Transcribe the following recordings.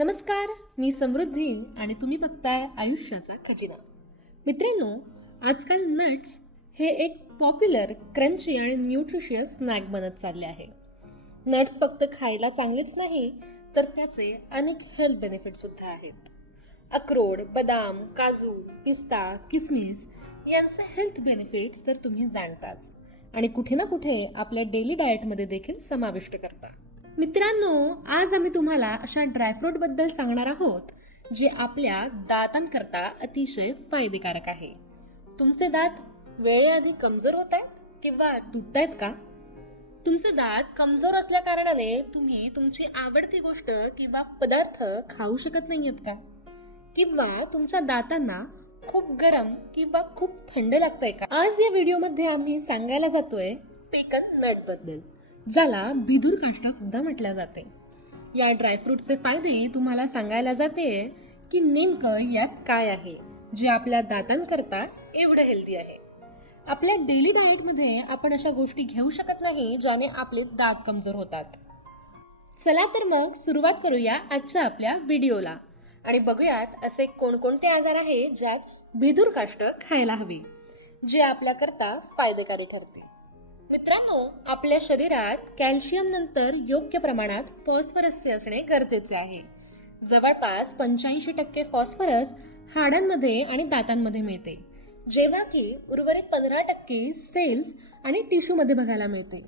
नमस्कार मी समृद्धी आणि तुम्ही बघताय आयुष्याचा खजिना. मित्रांनो आजकाल नट्स हे एक पॉप्युलर क्रंची आणि न्यूट्रिशियस स्नॅक बनत चालले आहे. नट्स फक्त खायला चांगलेच नाही तर त्याचे अनेक हेल्थ बेनिफिटसुद्धा आहेत. अक्रोड बदाम काजू पिस्ता किसमिस यांचे हेल्थ बेनिफिट्स तर तुम्ही जाणताच आणि कुठे ना कुठे आपल्या डेली डाएटमध्ये देखील समाविष्ट करता. मित्रांनो आज आम्ही तुम्हाला अशा ड्रायफ्रूटबद्दल सांगणार आहोत जे आपल्या दातांकरता अतिशय फायदेकारक आहे. तुमचे दात वेळेआधी कमजोर होत आहेत किंवा तुटतायत का? तुमचे दात कमजोर असल्या कारणाने तुम्ही तुमची आवडती गोष्ट किंवा पदार्थ खाऊ शकत नाही आहेत का? किंवा तुमच्या दातांना खूप गरम किंवा खूप थंड लागतंय का? आज या व्हिडिओमध्ये आम्ही सांगायला जातोय पेकन नटबद्दल. ज्याला भिदूर काष्टा सुद्धा म्हटल्या जाते. या ड्रायफ्रूटचे फायदे तुम्हाला सांगायला जाते की नेमकं यात काय आहे? जे आपल्या दातांकरता एवढं हेल्दी आहे. आपल्या डेली डाएटमध्ये आपण अशा गोष्टी घेऊ शकत नाही ज्याने आपले दात कमजोर होतात. चला तर मग सुरुवात करूया आजच्या आपल्या व्हिडिओला. आणि बघूयात असे कोणकोणते आजार आहे ज्यात भिदूर काष्ट खायला हवी जे आपल्याकरता फायदेकारी ठरते मित्रांनो आपल्या शरीरात कॅल्शियम नंतर योग्य प्रमाणात फॉस्फरसचे असणे गरजेचे आहे. जवळपास पंच्याऐंशी टक्के फॉस्फरस हाडांमध्ये आणि दातांमध्ये मिळते जेव्हा की उर्वरित पंधरा टक्के सेल्स आणि टिश्यूमध्ये बघायला मिळते.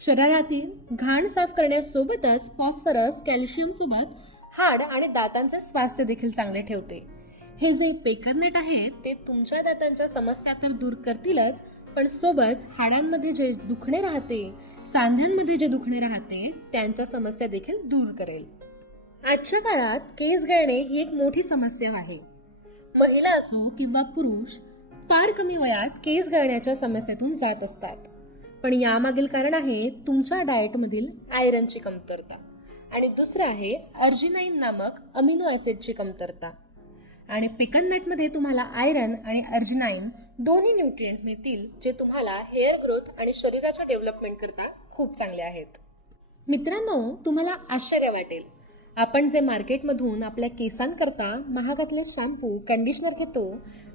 शरीरातील घाण साफ करण्यासोबतच फॉस्फरस कॅल्शियमसोबत हाड आणि दातांचे स्वास्थ्य देखील चांगले ठेवते. हे जे पेकरनेट आहेत ते तुमच्या दातांच्या समस्या तर दूर करतीलच पण सोबत हाडांमध्ये जे दुखणे राहते सांध्यांमध्ये जे दुखणे राहते त्यांच्या समस्या देखील दूर करेल. आजच्या काळात केस गळणे ही एक मोठी समस्या आहे. महिला असो किंवा पुरुष फार कमी वयात केस गळण्याच्या समस्येतून जात असतात. पण यामागील कारण आहे तुमच्या डाएटमधील आयरनची कमतरता. आणि दुसरं आहे अर्जिनाईन नामक अमिनो ॲसिडची कमतरता. आणि पिकननटमध्ये तुम्हाला आयरन आणि अर्जनाईन दोन्ही न्यूट्रिएंट मिळतील जे तुम्हाला हेअर ग्रोथ आणि शरीराच्या डेव्हलपमेंट करता खूप चांगले आहेत. मित्रांनो तुम्हाला आश्चर्य वाटेल. आपण जे मार्केटमधून आपल्या केसांकरता महागातले शॅम्पू कंडिशनर घेतो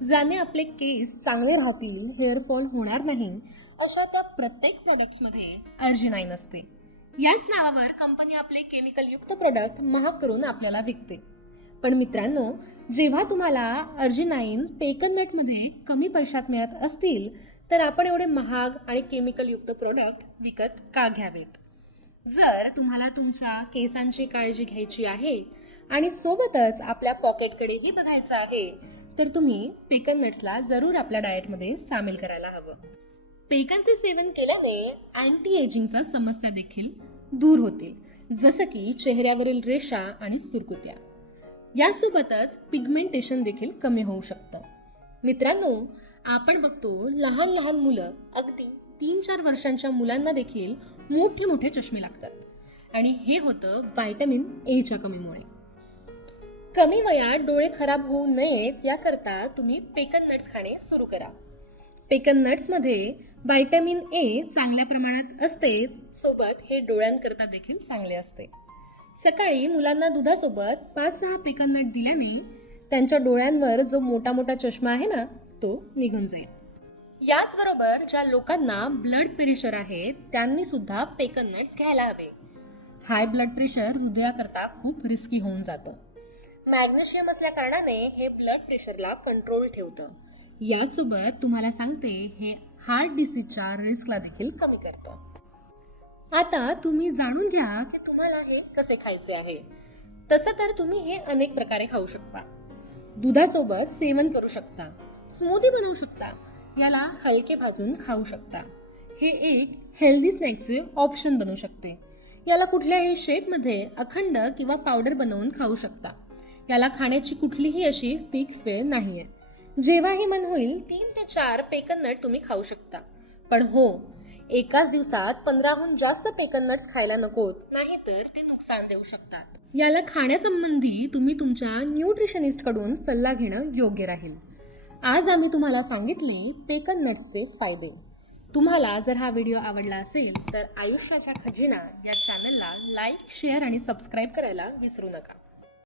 ज्याने आपले केस चांगले राहतील हेअरफॉल होणार नाही अशा त्या प्रत्येक प्रोडक्ट्समध्ये अर्जिनाईन असते. याच नावावर कंपनी आपले केमिकलयुक्त प्रोडक्ट महाग करून आपल्याला विकते. पण मित्रांनो जेव्हा तुम्हाला अर्जिनाईन पेकन नटमध्ये कमी पैशात मिळत असतील तर आपण एवढे महाग आणि केमिकलयुक्त प्रोडक्ट विकत का घ्यावेत? जर तुम्हाला तुमच्या केसांची काळजी घ्यायची आहे आणि सोबतच आपल्या पॉकेटकडेही बघायचं आहे तर तुम्ही पेकन नट्सला जरूर आपल्या डाएटमध्ये सामील करायला हवं. पेकनचे सेवन केल्याने अँटी एजिंगचा समस्या देखील दूर होतील जसं की चेहऱ्यावरील रेषा आणि सुरकुत्या. यासोबतच पिगमेंटेशन देखील कमी होऊ शकतं. मित्रांनो आपण बघतो लहान लहान मुलं अगदी तीन चार वर्षांच्या मुलांना देखील मोठे मोठे चष्मे लागतात. आणि हे होतं व्हायटमिन एच्या कमीमुळे. कमी वयात डोळे खराब होऊ नयेत याकरता तुम्ही पेकन नट्स खाणे सुरू करा. पेकन नट्समध्ये व्हायटमिन ए चांगल्या प्रमाणात असतेच सोबत हे डोळ्यांकरता देखील चांगले असते. सकाळी मुलांना दुधासोबत पाच सहा पेकन नट दिल्याने त्यांच्या डोळ्यांवर जो मोठा मोठा चष्मा आहे ना तो निघून जाईल. याचबरोबर ज्या लोकांना ब्लड प्रेशर आहे त्यांनी सुद्धा पेकन नट्स घ्यायला हवे. हाय ब्लड प्रेशर हृदयाकरता खूप रिस्की होऊन जातं. मॅग्नेशियम असल्या कारणाने हे ब्लड प्रेशरला कंट्रोल ठेवतं. यासोबत तुम्हाला सांगते हे हार्ट डिसीजच्या रिस्कला देखील कमी करतं. आता तुम्ही जाणून घ्या की तुम्हाला हे कसे खायचे आहे. तसं तर तुम्ही हे अनेक प्रकारे खाऊ शकता. दुधासोबत सेवन करू शकता. स्मूदी बनवू शकता. याला हलके भाजून खाऊ शकता. हे एक हेल्दी स्नॅकचे ऑप्शन बनू शकते. याला कुठल्याही शेपमध्ये अखंड किंवा पावडर बनवून खाऊ शकता. याला खाण्याची कुठलीही अशी फिक्स वेळ नाहीये. जेव्हाही मन होईल तीन ते चार पेकन नट तुम्ही खाऊ शकता. पण हो एकाच दिवसात पंधराहून जास्त पेकन नट्स खायला नकोत. नाहीतर ते नुकसान देऊ शकतात. याला खाण्यासंबंधी तुम्ही तुमच्या न्यूट्रिशनिस्टकडून सल्ला घेणं योग्य राहील. आज आम्ही तुम्हाला सांगितले पेकन नट्सचे फायदे. तुम्हाला जर हा व्हिडिओ आवडला असेल तर आयुष्याच्या खजिना या चॅनलला लाईक शेअर आणि सबस्क्राईब करायला विसरू नका.